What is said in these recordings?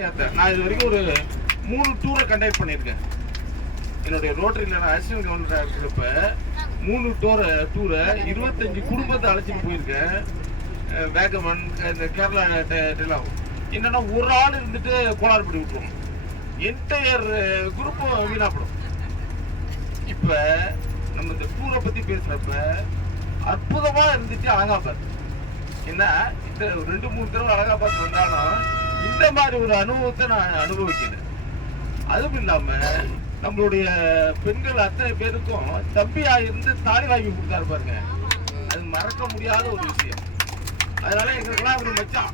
நான் இது வரைக்கும் ஒரு மூணு டூரை கண்டக்ட் பண்ணியிருக்கேன். என்னுடைய ரோட்டரியில் நான் அசிஸ்டன்ட் கவர்னராக இருக்கிறப்ப மூணு டூரை டூரை இருபத்தஞ்சு குடும்பத்தை அழைச்சிட்டு போயிருக்கேன். வேகமன் இந்த கேரளா டெ- டெலாம் என்னன்னா ஒரு ஆள் இருந்துட்டு கோளாறு பண்ணி விட்டுருவோம் என்டையர் குரூப்பும் வீணாப்படும் இப்போ நம்ம இந்த டூரை பத்தி பேசுறப்ப அற்புதமா இருந்துச்சு அழகாபாத் என்ன இந்த ரெண்டு மூணு தடவை அழகாபாத் வந்தாலும் இந்த மாதிரி ஒரு அனுபவத்தை நான் அனுபவிக்கிறேன். அதுவும் இல்லாம நம்மளுடைய பெண்கள் அத்தனை பேருக்கும் தம்பியா இருந்து தாலி வாங்கி கொடுத்தாரு பாருங்க. அது மறக்க முடியாத ஒரு விஷயம். அதனால எங்களுக்கெல்லாம் அவரு மச்சான்.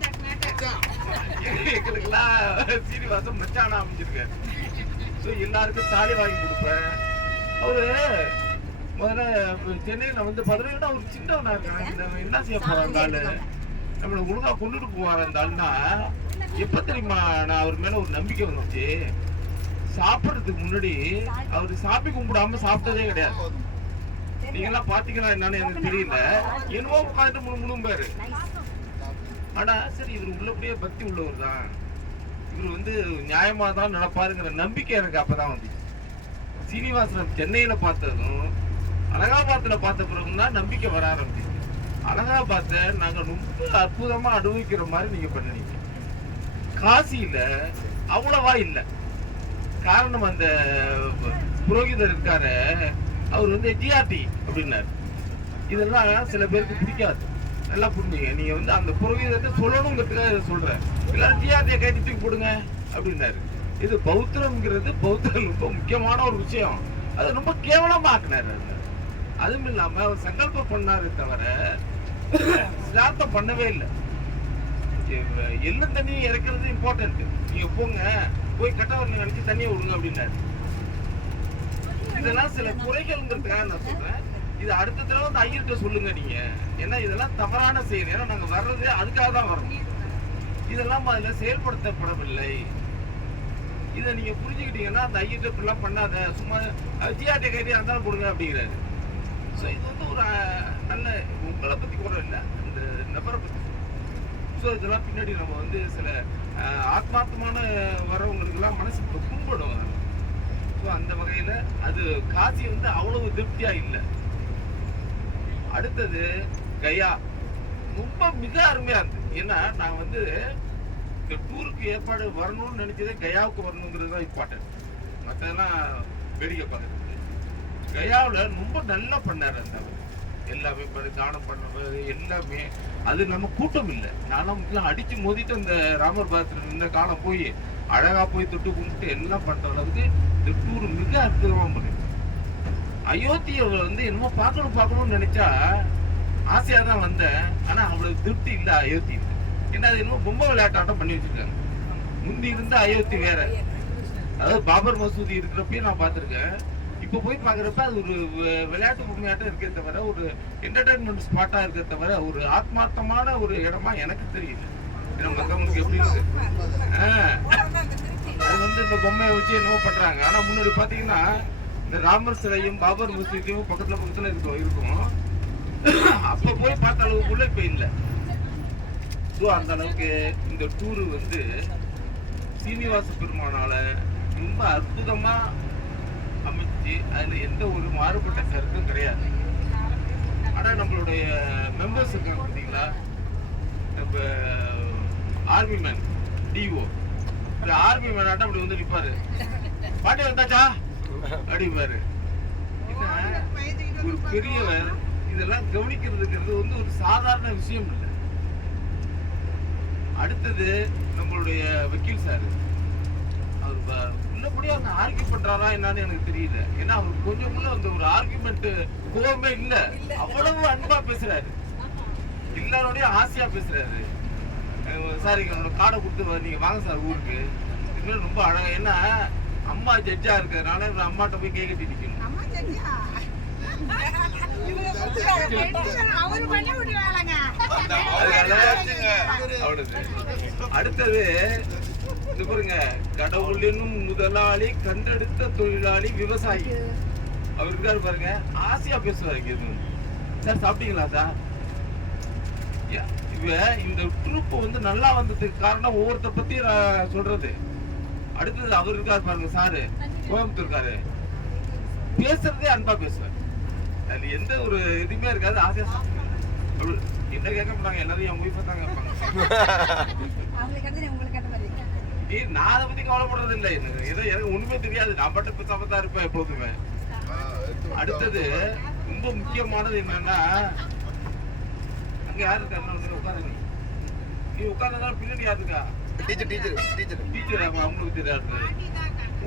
எங்களுக்கெல்லாம் சீனிவாசம் மச்சானா அமைஞ்சிருக்காரு ஸோ எல்லாருக்கும் தாலி வாங்கி கொடுப்பேன். அவரு முதல்ல சென்னையில் வந்து பார்த்தீங்கன்னா ஒரு சின்னவனா இருக்கான். என்ன செய்ய போறான் நம்மளை ஒழுங்கா கொண்டுட்டு போவார் அந்த ஆளுனா. எப்ப தெரியுமா? நான் அவர் மேல ஒரு நம்பிக்கை வந்துச்சு. சாப்பிடுறதுக்கு முன்னாடி அவர் சாப்பி கும்பிடாம சாப்பிட்டதே கிடையாது. நீங்க எல்லாம் பாத்தீங்களா என்னன்னு எனக்கு தெரியல. என்னவோ உட்காந்துட்டு முழு முழும்பாரு. ஆனா சரி இவர் உள்ளபடியே பக்தி உள்ளவர் தான். இவர் வந்து நியாயமா தான் நடப்பாருங்கிற நம்பிக்கை எனக்கு அப்பதான் வந்துச்சு. சீனிவாசனம் சென்னையில பார்த்ததும் அலகாபாத்துல பார்த்த பிறகு தான் நம்பிக்கை வர ஆரம்பிச்சு அலகாபாத்தை நாங்க ரொம்ப அற்புதமா அனுபவிக்கிற மாதிரி நீங்க பண்ணுனீங்க. காசியில அவ்வளவா இல்ல. காரணம் அந்த புரோகிதர் இருக்காரு அவர் வந்து ஜிஆர்டி அப்படின்னாரு. இதெல்லாம் சில பேருக்கு பிடிக்காது. நல்லா புரிஞ்சுங்க. நீங்க வந்து அந்த புரோகிதத்தை சொல்லணுங்கிறதுக்காக இதை சொல்றேன். எல்லாரும் ஜிஆர்டியை கைட்டு தூக்கி போடுங்க அப்படின்னாரு. இது பௌத்திரம்ங்கிறது பௌத்தர்கள் ரொம்ப முக்கியமான ஒரு விஷயம். அது ரொம்ப கேவலமா ஆக்குனாரு அதுவும் இல்லாம அவர் சங்கல்பம் பண்ணாரு தவிர சிரார்த்தம் பண்ணவே இல்லை. எள்ளு தண்ணி இறக்குறது இம்பார்ட்டன்ட் நீங்க போங்க போய் கட்டவரல நினைச்சு தண்ணியை விடுங்க அப்படின்னாரு. இதெல்லாம் சில குறைகள்ங்கிறதுக்காக நான் சொல்றேன். இது அடுத்த தடவை வந்து ஐயர்கிட்ட சொல்லுங்க நீங்க. ஏன்னா இதெல்லாம் தவறான செயல். ஏன்னா நாங்க வர்றது அதுக்காக தான் வரோம் இதெல்லாம் அதுல செயல்படுத்தப்படவில்லை. இதை நீங்க புரிஞ்சுக்கிட்டீங்கன்னா அந்த ஐயர்கிட்ட இப்படிலாம் பண்ணாத. சும்மா ஜிஆர்டி கைதியா இருந்தாலும் கொடுங்க அப்படிங்கிறாரு. ஸோ இது வந்து ஒரு நல்ல உங்களை பத்தி கூட இல்லை. அந்த நபரை பத்தி ஸோ இதெல்லாம் பின்னாடி நம்ம வந்து சில ஆத்மார்த்தமான வரவங்களுக்கெல்லாம் மனசு இப்ப ஸோ அந்த வகையில் அது காசி வந்து அவ்வளவு திருப்தியா இல்லை. அடுத்தது கயா. ரொம்ப மிக அருமையாக இருந்தது ஏன்னா நான் வந்து இந்த டூருக்கு ஏற்பாடு வரணும்னு நினைச்சதே கயாவுக்கு வரணுங்கிறது தான் இம்பார்ட்டன்ட் மற்றதெல்லாம் வேடிக்கை பார்க்குறது கயாவில் ரொம்ப நல்லா பண்ணார் அந்த அவர். எல்லாமே பண்ணி தானம் பண்ணுறது எல்லாமே. அது நம்ம கூட்டம் இல்லை. நானும் எல்லாம் அடிச்சு மோதிட்டு அந்த ராமர் பாத்திரம் இந்த காலம் போய் அழகா போய் தொட்டு கும்பிட்டு எல்லாம் பண்ணுற அளவுக்கு திருப்பூர் மிக அற்புதமா பண்ணு அயோத்தியை வந்து என்னமோ பார்க்கணும் பார்க்கணும்னு நினைச்சா ஆசையாக தான் வந்தேன். ஆனா அவ்வளவு திருப்தி இல்ல அயோத்தி ஏன்னா அது என்னமோ பொம்மை விளையாட்டாட்டம் பண்ணி வச்சிருக்காங்க. முந்தி இருந்த அயோத்தி வேற. அதாவது பாபர் மசூதி இருக்கிறப்பயும் நான் பார்த்திருக்கேன். இப்போ போய் பார்க்குறப்ப அது ஒரு விளையாட்டு பொம்மையாட்டம் இருக்கே தவிர ஒரு என்டர்டைன்மெண்ட் ஸ்பாட்டாக இருக்கே தவிர ஒரு ஆத்மார்த்தமான ஒரு இடமா எனக்கு தெரியல ஏன்னா மற்றவங்களுக்கு எப்படி இருக்கு? அது வந்து இந்த பொம்மையை வச்சு என்னவோ பண்ணுறாங்க ஆனால் முன்னாடி பார்த்தீங்கன்னா இந்த ராமர் சிலையும் பாபர் மசூதியும் பக்கத்தில் பக்கத்தில் இருக்கும் இருக்கும். அப்போ போய் பார்த்த அளவுக்குள்ள இப்போ இல்லை. ஸோ அந்த அளவுக்கு இந்த டூரு வந்து சீனிவாச பெருமானால ரொம்ப அற்புதமாக இருந்துச்சு அதுல எந்த ஒரு மாறுபட்ட கருத்தும் கிடையாது. ஆனால் நம்மளுடைய மெம்பர்ஸ் இருக்காங்க பார்த்தீங்களா? நம்ம ஆர்மி மேன் டிஓ இந்த ஆர்மி மேன் ஆட்டம் அப்படி வந்து நிற்பாரு பாட்டி வந்தாச்சா? அப்படிப்பாரு என்ன? ஒரு பெரியவர் இதெல்லாம் கவனிக்கிறதுங்கிறது வந்து ஒரு சாதாரண விஷயம் இல்லை. அடுத்தது நம்மளுடைய வக்கீல் சார். அவர் உள்ளபடியே அவங்க ஆர்கியூ பண்றாரா என்னன்னு எனக்கு தெரியல. ஏன்னா அவர் கொஞ்சம் கூட அந்த ஒரு ஆர்கியூமெண்ட் கோவமே இல்ல. அவ்வளவு அன்பா பேசுறாரு. எல்லாரோடய ஆசையா பேசுறாரு. சார் இங்க காடை கொடுத்து நீங்க வாங்க சார் ஊருக்கு. இன்னும் ரொம்ப அழகா ஏன்னா அம்மா ஜட்ஜா இருக்கிறதுனால இவர் அம்மாட்ட போய் கை கட்டி நிக்கணும். அடுத்தது இந்த பாருங்க கடவுள் என்னும் முதலாளி கண்டெடுத்த தொழிலாளி விவசாயி. அவர் இருக்காரு பாருங்க ஆசையா பேசுவாரு இங்க சார் சாப்பிட்டீங்களா சார்? இவ இந்த ட்ரூப் வந்து நல்லா வந்ததுக்கு காரணம் ஒவ்வொருத்தர் பத்தி சொல்றது. அடுத்தது அவர் இருக்காரு பாருங்க சாரு. கோயம்புத்தூர் இருக்காரு. பேசுறதே அன்பா பேசுவார். அது எந்த ஒரு இதுவுமே இருக்காது ஆசையா என்ன கேட்க மாட்டாங்க எல்லாரும் என் ஒய்ஃபை தான் கேட்பாங்க அவங்களுக்கு அடுத்து உங்களுக்கு அடுத்த மாதிரி நீ நான் அதை பத்தி கவலைப்படுறது இல்லை எனக்கு ஏதோ எனக்கு ஒண்ணுமே தெரியாது. நான் பேசாம தான் இருப்பேன் எப்போதுமே. அடுத்தது ரொம்ப முக்கியமானது என்னன்னா அங்க யாரு இருக்கா உட்காரு நீ உட்கார்ந்தா பின்னாடி யாரு இருக்கா? Teacher teacher teacher. டீச்சர்? அவங்களுக்கு தெரியாது.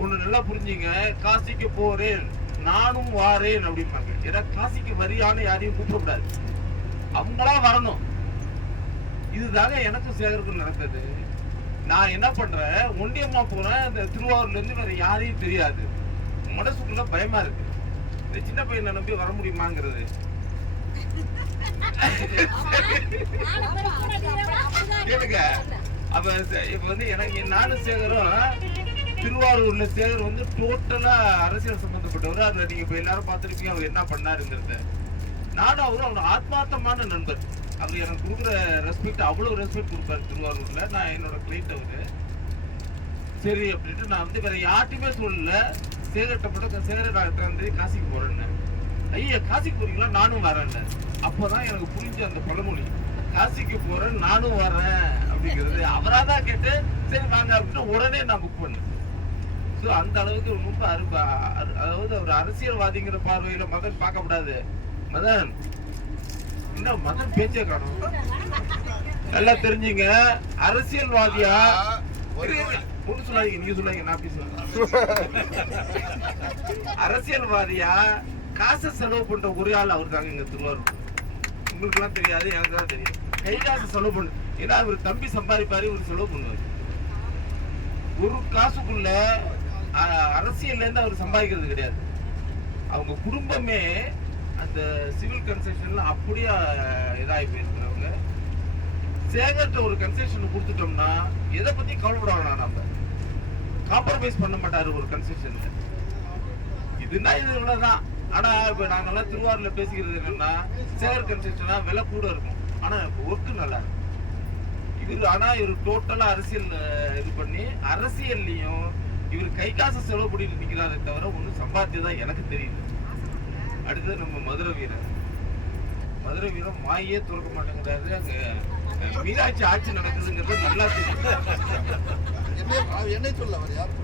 ஒண்ணு நல்லா புரிஞ்சுங்க. காசிக்கு போறேன் நானும் வாரேன் அப்படிம்பாங்க. ஏன்னா காசிக்கு வரியான யாரையும் கூப்பிடக்கூடாது. அவங்களா வரணும். இதுதாங்க எனக்கும் சேகருக்கும் நடந்தது. நான் என்ன பண்றேன்? ஒண்டியம்மா போறேன். இந்த திருவாரூர்ல இருந்து வேற யாரையும் தெரியாது. மனசுக்குள்ள பயமா இருக்கு. இந்த சின்ன பையனை நம்பி வர முடியுமாங்கிறது. கேளுங்க. அப்ப இப்ப வந்து எனக்கு நானும் சேகரும் திருவாரூர்ல சேகர் வந்து டோட்டலா அரசியல் சம்பந்தப்பட்டவர். அதுல நீங்க இப்ப எல்லாரும் பார்த்திருப்பீங்க அவர் என்ன பண்ணாருங்கிறத. நானும் அவரும் அவரோட ஆத்மார்த்தமான நண்பர். அவர் எனக்கு கொடுக்குற ரெஸ்பெக்ட் அவ்வளோ ரெஸ்பெக்ட் கொடுப்பாரு திருவாரூரில். நான் என்னோட கிளைண்ட் அவரு. சரி அப்படின்ட்டு நான் வந்து வேற யார்ட்டையுமே சொல்லல. சேகர்கிட்ட மட்டும் சேகர் டாக்டர் வந்து காசிக்கு போறேன்னு. ஐயா காசிக்கு போறீங்களா? நானும் வரேன்னு. அப்பதான் எனக்கு புரிஞ்ச அந்த பழமொழி. காசிக்கு போறேன் நானும் வரேன் அப்படிங்கிறது. அவராக தான் கேட்டு சரி வாங்க அப்படின்னு உடனே நான் புக் பண்ணேன். ஸோ அந்த அளவுக்கு ரொம்ப அருப அரு- அதாவது ஒரு அரசியல்வாதிங்கிற பார்வையில் மதன் பார்க்கக்கூடாது மதன் என்ன மதன் பேச்சே காணும். நல்லா தெரிஞ்சுங்க. அரசியல்வாதியா? ஒண்ணு சொல்லாதீங்க நீங்க சொல்லாதீங்க நான் பேசுவேன் அரசியல்வாதியா? காசை செலவு பண்ற ஒரே ஆள் அவர் தாங்க இங்க திருவாரூர். உங்களுக்கு எல்லாம் தெரியாது எனக்கு தான் தெரியும். கை காசு செலவு பண்ணு. ஏன்னா அவர் தம்பி சம்பாதிப்பாரு இவர் செலவு பண்ணுவார். ஒரு காசுக்குள்ள அரசியல்ல இருந்து அவர் சம்பாதிக்கிறது கிடையாது. அவங்க குடும்பமே அந்த சிவில் கன்செஷன்ல அப்படியே இதாகி போயிருக்கிறவங்க? சேகர்ட்ட ஒரு கன்செஷன் கொடுத்துட்டோம்னா எதை பத்தி கவலைப்பட வேணாம் நம்ம காம்ப்ரமைஸ் பண்ண மாட்டாரு ஒரு கன்செஷன்ல இதுனா இது இவ்வளவுதான். ஆனா இப்ப நாங்கெல்லாம் திருவாரூர்ல பேசிக்கிறது என்னன்னா சேகர் கன்செஷனா விலை கூட இருக்கும். ஆனா ஒர்க்கு நல்லா இருக்கும். இவர் ஆனா இவர் டோட்டலா அரசியல் இது பண்ணி அரசியல்லையும் இவர் கை காசு செலவு பண்ணிட்டு நிக்கிறாரே தவிர ஒன்றும் சம்பாத்தியதான் எனக்கு தெரியல. அடுத்தது நம்ம மதுரை வீரர். மதுரை வீரன் வாயே திறக்க மாட்டேங்கிறாரு. அங்க மீனாட்சி ஆட்சி நடக்குதுங்கிறது நல்லா தெரியும் என்னை சொல்ல அவர் யார்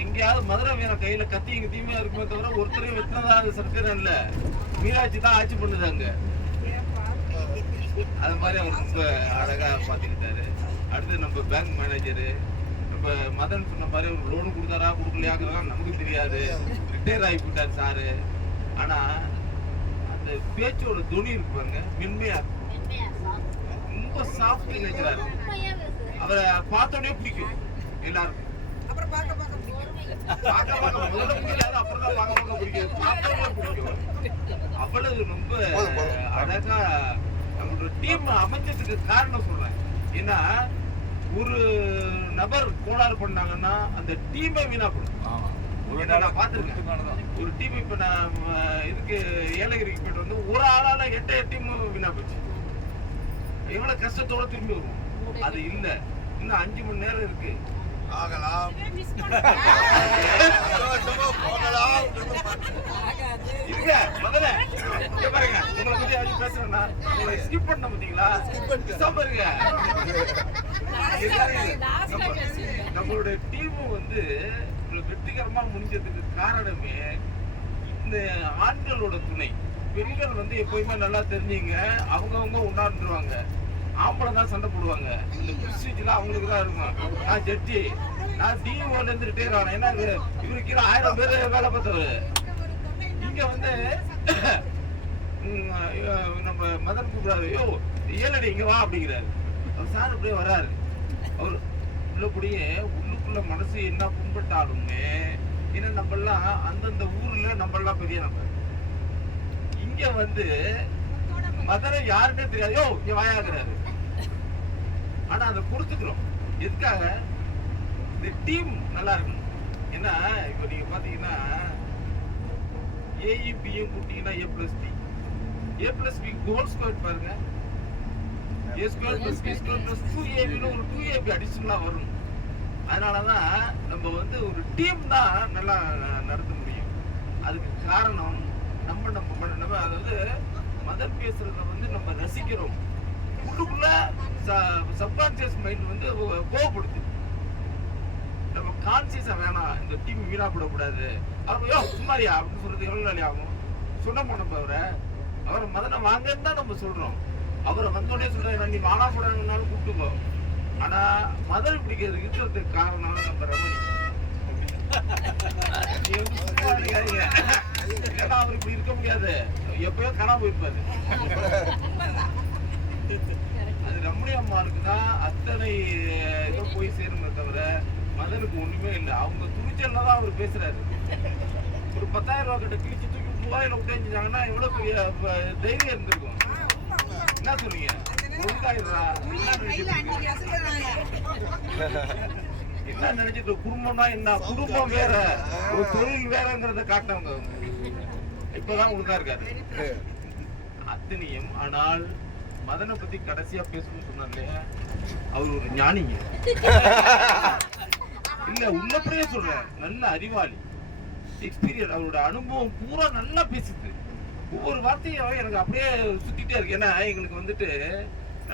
எங்கேயாவது மதுரை வீரன் கையில கத்தியும் கத்தியுமே இருக்குமே தவிர ஒருத்தரையும் வெட்டினதா சரித்திரம் இல்ல. மீனாட்சி தான் ஆட்சி பண்ணுதாங்க அது மாதிரி அவர் ரொம்ப அழகா பாத்துக்கிட்டாரு அடுத்து நம்ம பேங்க் மேனேஜரு நம்ம மதன் சொன்ன மாதிரி ஒரு லோன் கொடுத்தாரா கொடுக்கலையாங்கிறதெல்லாம் நமக்கு தெரியாது ரிட்டையர் ஆகி போயிட்டார் சாரு ஆனா அந்த பேச்சோட துணி இருக்கு பாருங்க மென்மையா. ரொம்ப சாஃப்ட் நேச்சரா அவரை பார்த்தோடனே பிடிக்கும் எல்லாருக்கும் அப்புறம் பார்க்க பார்க்க பிடிக்கும் பார்க்க பார்க்க முதல்ல பிடிக்காது, அப்புறம் தான் பார்க்க பார்க்க பிடிக்கும். பிடிக்கும். அவ்வளவு ரொம்ப. அழகா நம்மளோட டீம் அமைஞ்சதுக்கு காரணம் சொல்றேன் ஏன்னா ஒரு நபர் கோளாறு பண்ணாங்கன்னா அந்த டீமே வீணா போடும். ஏன்னா நான் பார்த்திருக்கேன். ஒரு டீம் இப்ப நான் இதுக்கு ஏலகிரிக்கு போயிட்டு வந்து ஒரு ஆளால எட்ட டீமும் வீணா போச்சு. எவ்வளவு கஷ்டத்தோட திரும்பி வருவோம். அது இல்ல. இன்னும் அஞ்சு மணி நேரம் இருக்கு. ஆகலாம். போகலாம். இருங்க, முதல்ல, பாருங்க, உங்களை பத்தி பேசுறேன்னா, உங்களை skip பண்ண இருங்க. எல்லாரும் நம்மளுடைய நம்மளோட வந்து வெற்றிகரமா முடிஞ்சதுக்கு காரணமே இந்த ஆண்களோட துணை. பெண்கள் வந்து எப்பயுமே நல்லா தெரிஞ்சீங்க அவங்கவுங்க உணர்ந்துருவாங்க. ஆம்பளை தான் சண்டை போடுவாங்க. இந்த பிரஸ்டீஜ்லாம் அவங்களுக்கு தான் இருக்கும். நான் ஜட்ஜி நான் டிஓல இருந்து ரிட்டையர் ஆனேன் ஏன்னா இவரு- கீழே ஆயிரம் பேர் வேலை பார்த்தவர். இங்க வந்து நம்ம மதன் கூப்பிடாரு யோ ஏழடி இங்க வா அப்படிங்கிறாரு. அவர் சார் அப்படியே வராரு. அவர் உள்ளபடியே உள்ளுக்குள்ள மனசு என்ன புண்பட்டாலுமே ஏன்னா நம்மளாம் அந்தந்த ஊர்ல நம்மளாம் பெரிய நம்ம இங்க வந்து மதுரை யாருன்னே தெரியாது. யோ இங்க வாயாகிறாரு ஆனா அதை கொடுத்துக்கிறோம். எதுக்காக? இந்த டீம் நல்லா இருக்கணும். ஏன்னா இப்ப நீங்க பாத்தீங்கன்னா ஏயும் கூட்டிங்கன்னா A plus B A plus B whole square பாருங்க. A square plus B square plus two ஏபின்னு ஒரு டூ ஏபி அடிஷனலாக வரும். அதனால தான் நம்ம வந்து ஒரு டீம் தான் நல்லா நடத்த முடியும். அதுக்கு காரணம் நம்ம நம்ம நம்ம அதாவது மதம் பேசுறத வந்து நம்ம ரசிக்கிறோம். உள்ளுக்குள்ள சப்கான்சியஸ் மைண்ட் வந்து கோவப்படுது. நம்ம கான்சியஸா வேணாம் இந்த டீம் வீணா போடக்கூடாது அவர் யோ சும்மாரியா? அப்படின்னு சொல்றது எவ்வளவு நாளி ஆகும்? சொன்ன போன அவரை. அவரை மதனை வாங்கன்னு தான் நம்ம சொல்றோம். அவரை வந்தோடனே சொல்றாரு நீ வானா கூடாதுனாலும் கூப்பிட்டுக்கோ. ஆனா மதன் இப்படி இருக்கிறதுக்கு காரணம் நம்ம ரமணி. அவர் இப்படி இருக்க முடியாது. எப்பயோ கனா போயிருப்பாரு. அது ரமணி அம்மாளுக்கு தான் அத்தனை இதோ போய் சேருமே தவிர மதனுக்கு ஒண்ணுமே இல்லை. அவங்க துணிச்சல்ல தான் அவர் பேசுறாரு. ஒரு பத்தாயிரம் ரூபாய் கிட்ட கிழிச்சு தூக்கி மூவாயிரம் உட்காந்துச்சாங்கன்னா எவ்வளவு பெரிய தைரியம் இருந்திருக்கும். என்ன சொல்றீங்க என்ன நினைச்சிட்டு குடும்பம்னா என்ன? குடும்பம் வேற. ஒரு தொழில் வேறங்கிறத காட்டவங்க இப்பதான் ஒழுங்கா இருக்காரு. அத்தனையும் ஆனால் மதனை பத்தி கடைசியா பேசணும்னு சொன்னார் அவர் ஒரு ஞானிங்க. இல்ல உள்ளபடியே சொல்றேன். நல்ல அறிவாளி. எக்ஸ்பீரியன்ஸ் அவரோட அனுபவம் பூரா நல்லா பேசுது. ஒவ்வொரு வார்த்தையும் எனக்கு அப்படியே சுத்திட்டே இருக்கு. ஏன்னா எங்களுக்கு வந்துட்டு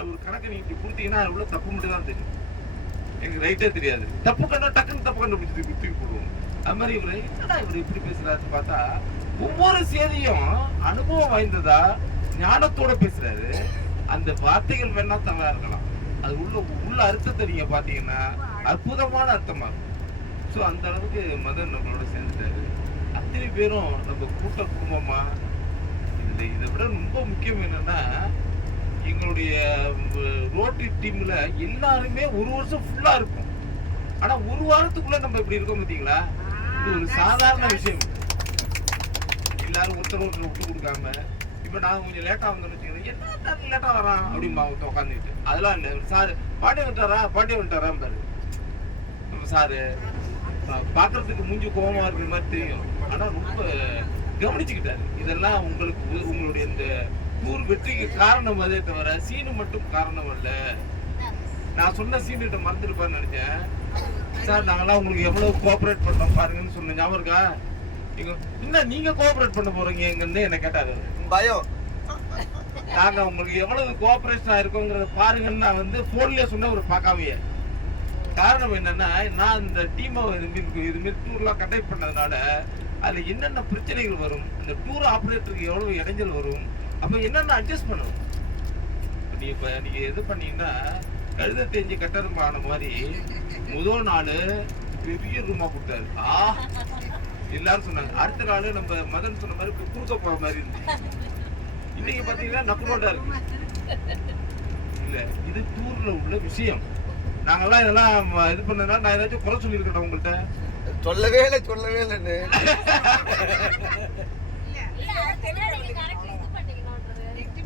ஒரு கணக்கு நீங்க இப்படி கொடுத்தீங்கன்னா உள்ள தப்பு மட்டும் தான் தெரியும் எனக்கு ரைட்டே தெரியாது. தப்பு கண்டா டக்குன்னு தப்பு கண்டுபிடிச்சி தூக்கி போடுவோம். அது மாதிரி இவரு என்னடா இவர் இப்படி பேசுறாரு பார்த்தா ஒவ்வொரு செய்தியும் அனுபவம் வாய்ந்ததா ஞானத்தோட பேசுறாரு. அந்த வார்த்தைகள் வேணா தவறா இருக்கலாம். அது உள்ள உள்ள அர்த்தத்தை நீங்க பாத்தீங்கன்னா அற்புதமான அர்த்தமா இருக்கும். ஸோ அந்த அளவுக்கு மதன் நம்மளோட சேர்ந்துட்டாரு. அத்தனை பேரும் நம்ம கூட்ட குடும்பமா இதுல இதை விட ரொம்ப முக்கியம் என்னன்னா எங்களுடைய ரோட்டரி டீம்ல எல்லாருமே ஒரு வருஷம் ஃபுல்லா இருக்கும். ஆனா ஒரு வாரத்துக்குள்ள நம்ம இப்படி இருக்கோம் பாத்தீங்களா? இது ஒரு சாதாரண விஷயம். எல்லாரும் ஒருத்தர் ஒருத்தர் விட்டு கொடுக்காம இப்ப நான் கொஞ்சம் லேட்டா வந்தோம்னு வச்சுக்கிறேன் என்ன லேட்டா வரான்? அப்படிம்பா ஒருத்தன் உட்காந்துட்டு அதெல்லாம் இல்ல. சார் பாட்டி வந்துட்டாரா? பாட்டி வந்துட்டாரா பாரு. நம்ம சாரு பாக்குறதுக்கு மூஞ்சி கோவமா இருக்கிற மாதிரி தெரியும். ஆனா ரொம்ப கவனிச்சுக்கிட்டாரு. இதெல்லாம் உங்களுக்கு உங்களுடைய இந்த டூர் வெற்றிக்கு காரணம் அதே தவிர சீனு மட்டும் காரணம் அல்ல. நான் சொன்ன சீனுகிட்ட மறந்துருப்பான்னு நினைச்சேன். சார் நாங்கெல்லாம் உங்களுக்கு எவ்வளவு கோஆபரேட் பண்ணோம் பாருங்கன்னு சொன்ன ஞாபகம் இருக்கா? என்ன நீங்க கோஆபரேட் பண்ண போறீங்க எங்கன்னு என்ன கேட்டாரு. பயம். நாங்க உங்களுக்கு எவ்வளவு கோஆபரேஷன் இருக்கோங்கிறத பாருங்கன்னு நான் வந்து போன்லயே சொன்ன ஒரு பார்க்காமையே. காரணம் என்னன்னா நான் இந்த டீமை இது மாதிரி டூர்லாம் கண்டக்ட் பண்ணதுனால அதுல என்னென்ன பிரச்சனைகள் வரும்? அந்த டூர் ஆப்ரேட்டருக்கு எவ்வளவு இடைஞ்சல் வரும்? அப்போ என்னென்ன அட்ஜஸ்ட் பண்ணணும்? இப்போ நீ இப்போ நீங்க இது பண்ணீங்கன்னா கழுத தெரிஞ்சு கட்டரும்பு ஆன மாதிரி முதல் நாள் பெரிய ரூமா கொடுத்தாரு. ஆ எல்லாரும் சொன்னாங்க. அடுத்த நாள் நம்ம மதன் சொன்ன மாதிரி இப்போ குறுக்க போகிற மாதிரி இருந்துச்சு. இன்னைக்கு பார்த்தீங்கன்னா நக்குரோட்டா இருக்கு. இல்ல இது டூர்ல உள்ள விஷயம். நாங்கள்லாம் இதெல்லாம் இது பண்ணதுனால நான் ஏதாச்சும் குறை சொல்லியிருக்கேன் உங்கள்கிட்ட சொல்லவே இல்லை சொல்லவே இல்லைன்னு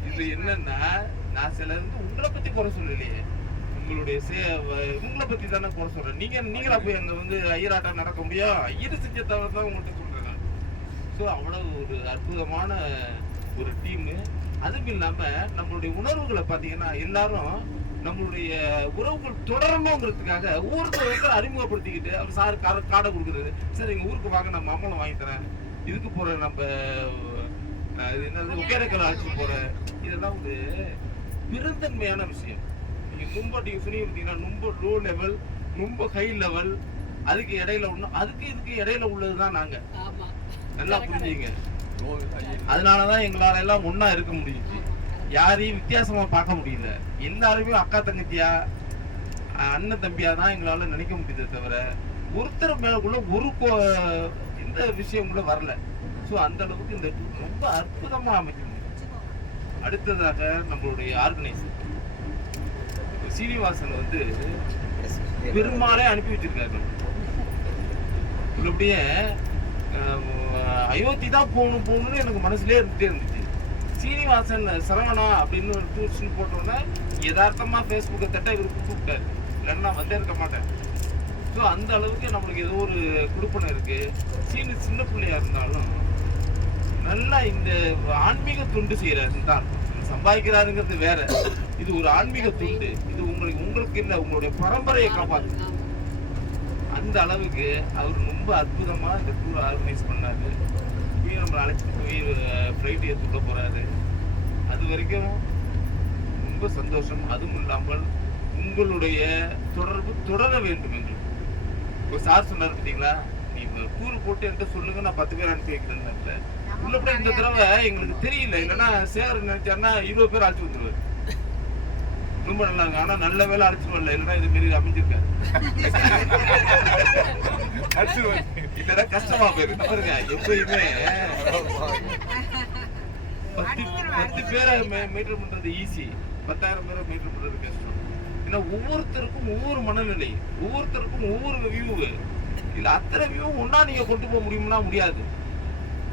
இது என்னன்னா நான் சில உங்களை பத்தி குறை சொல்லலையே. உங்களுடைய சே உங்களை பத்தி தானே குறை சொல்றேன். நீங்க நீங்களா போய் அங்க வந்து ஐயராட்டம் நடக்க முடியும் ஐயர் செஞ்ச தவிர தான் உங்கள்கிட்ட சொல்றேன் ஸோ அவ்வளவு ஒரு அற்புதமான ஒரு டீமு அதுவும் இல்லாம நம்மளுடைய உணர்வுகளை பாத்தீங்கன்னா எல்லாரும் நம்மளுடைய உறவுகள் தொடரணுங்கிறதுக்காக ஒவ்வொருத்தர் அறிமுகப்படுத்திக்கிட்டு அவர் சார் கார காடை கொடுக்குறது சரி எங்க ஊருக்கு வாங்க நான் மாம்பழம் வாங்கி தரேன். இதுக்கு போற நம்ம என்னது? ஒகேனக்கல் அழைச்சிட்டு போற இதெல்லாம் ஒரு பெருந்தன்மையான விஷயம். நீங்க ரொம்ப நீங்க சொன்னீங்க பார்த்தீங்கன்னா ரொம்ப லோ லெவல் ரொம்ப ஹை லெவல் அதுக்கு இடையில ஒண்ணு அதுக்கு இதுக்கு இடையில உள்ளதுதான் நாங்க. நல்லா புரிஞ்சுங்க அதனாலதான் எங்களால எல்லாம் ஒண்ணா இருக்க முடிஞ்சுச்சு யாரையும் வித்தியாசமாக பார்க்க முடியல. எல்லாருமே அக்கா தங்கச்சியா அண்ணன் தம்பியா தான் எங்களால் நினைக்க முடியுதே தவிர ஒருத்தர் மேலக்குள்ள ஒரு கோ எந்த விஷயம் கூட வரல. ஸோ அந்த அளவுக்கு இந்த ரொம்ப அற்புதமாக அமைச்சிருந்தது அடுத்ததாக நம்மளுடைய ஆர்கனைசர் சீனிவாசன் வந்து பெருமாளே அனுப்பி வச்சிருக்காரு. இப்படியே அயோத்தி தான் போகணும் போகணும்னு எனக்கு மனசுலேயே இருந்துட்டே இருந்துச்சு. சீனிவாசன் சரவணா அப்படின்னு ஒரு டூர்ஸ்னு போட்டோன்னே யதார்த்தமா ஃபேஸ்புக்கை தட்ட இவர் கூப்பிட்டாரு. இல்லைன்னா நான் வந்தே இருக்க மாட்டேன் ஸோ அந்த அளவுக்கு நம்மளுக்கு ஏதோ ஒரு குடுப்பனை இருக்கு. சீனு சின்ன பிள்ளையா இருந்தாலும் நல்லா இந்த ஆன்மீக தொண்டு செய்யறாரு. தான் சம்பாதிக்கிறாருங்கிறது வேற. இது ஒரு ஆன்மீக தொண்டு. இது உங்களுக்கு உங்களுக்கு இல்ல உங்களுடைய பரம்பரையை காப்பாத்து. அந்த அளவுக்கு அவர் ரொம்ப அற்புதமா இந்த டூர் ஆர்கனைஸ் பண்ணாரு. நம்மளை அழைச்சிட்டு போய் ஃப்ளைட் ஏற்றி விட போறாரு. அது வரைக்கும் ரொம்ப சந்தோஷம். அதுவும் இல்லாமல் உங்களுடைய தொடர்பு தொடர வேண்டும் எங்களுக்கு இப்போ சார் சொன்னார் பார்த்தீங்களா நீ டூர் போட்டு என்கிட்ட சொல்லுங்க நான் பத்து பேர் அனுப்பி வைக்கிறேன்னு உள்ளப்பட இந்த தடவை எங்களுக்கு தெரியல. இல்லைன்னா சேர் நினைச்சாருன்னா இருபது பேர் அழைச்சி வந்துருவாரு. ரொம்ப நல்லா இருக்கு ஆனா நல்ல வேலை அழைச்சிட்டு வரல. இல்லைன்னா இது மாரி அமைஞ்சிருக்காரு இல்லைன்னா கஷ்டமா போயிருக்கு பாருங்க எப்பயுமே பத்து பத்து பேரை மீட்டர் பண்றது ஈஸி பத்தாயிரம் பேரை மீட்டர் பண்றது கஷ்டம். ஏன்னா ஒவ்வொருத்தருக்கும் ஒவ்வொரு மனநிலை ஒவ்வொருத்தருக்கும் ஒவ்வொரு வியூ இல்ல அத்தனை வியூ ஒண்ணா நீங்க கொண்டு போக முடியும்னா முடியாது.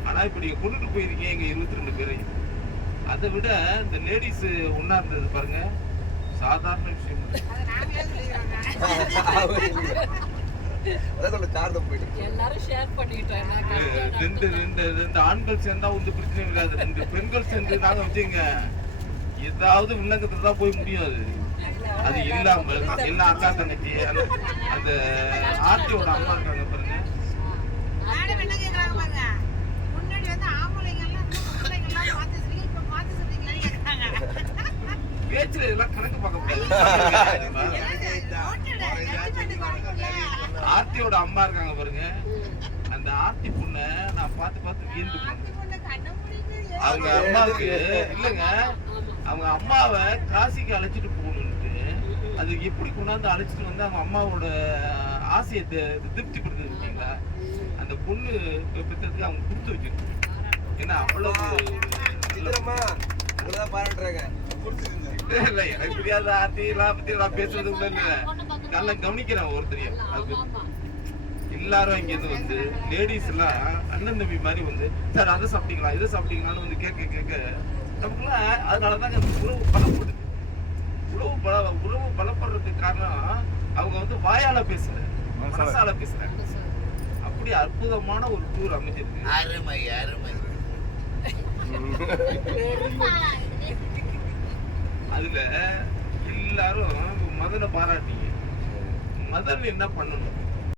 ஆனா இப்ப நீங்க கொண்டுட்டு போயிருக்கீங்க எங்க இருபத்தி ரெண்டு பேரையும். அதை விட இந்த லேடிஸ் ஒண்ணா இருந்தது பாருங்க சாதாரண விஷயம் இல்ல. அதை நாங்களே சொல்லிக்கிறோங்க. அதான் சொல்ல சார்தம் போயிட்டு எல்லாரும் ஷேர் பண்ணிட்டோம் என்ன அஹ் கஷ்டம் ரெண்டு ரெண்டு ரெண்டு ஆண்கள் சேர்ந்தா வந்து பிரச்சனை கிடையாது. ரெண்டு பெண்கள் சேர்ந்து நாங்க வச்சுங்க. ஏதாவது விண்ணங்கத்துல தான் போய் முடியும் அது அது இல்லாம எல்லா அக்கா தங்கச்சி அந்த- ஆர்த்தியோட அம்மா இருக்காங்க பாருங்க. எல்லாம் எல்லாம். பேச்சுல இதெல்லாம் கணக்கு பார்க்க கூடாது. ஆர்த்தியோட அம்மா இருக்காங்க பாருங்க. அந்த ஆர்த்தி பொண்ண நான் பார்த்து பார்த்து வியந்து அவங்க அம்மாவுக்கு இல்லைங்க. அவங்க அம்மாவை காசிக்கு அழைச்சிட்டு போகணுன்ட்டு அது எப்படி கொண்டாந்து அழைச்சிட்டு வந்து அவங்க அம்மாவோட ஆசையை தி- திருப்திப்படுத்துது இருக்கீங்களா அந்த பொண்ணு பெற்றதுக்கு அவங்க கொடுத்து வச்சிருக்கு ஏன்னா அவ்வளவு பாராட்டுறாங்க. இல்ல, இல்ல எனக்கு புரியாத ஆர்த்தியெல்லாம் பத்தி நான் பேசுறது இல்ல. நல்லா கவனிக்கிறேன் ஒருத்தரையும் அது ஆமா எல்லாரும் இங்க இருந்து வந்து லேடிஸ் எல்லாம் அண்ணன் தம்பி மாதிரி வந்து சார் அதை சாப்பிட்டீங்களா? இதை சாப்பிட்டீங்களான்னு வந்து கேட்க கேட்க நமக்குலாம் அதனாலதாங்க உறவு பலப்படுது உறவு பல உறவு பலப்படுறதுக்கு காரணம் அவங்க வந்து வாயால பேசல மனசால பேசுறாங்க அப்படி அற்புதமான ஒரு டூர் அமைஞ்சிருக்கு. அருமை அருமை. அதுல எல்லாரும் மதனை பாராட்டிங்க மதன் என்ன பண்ணணும்?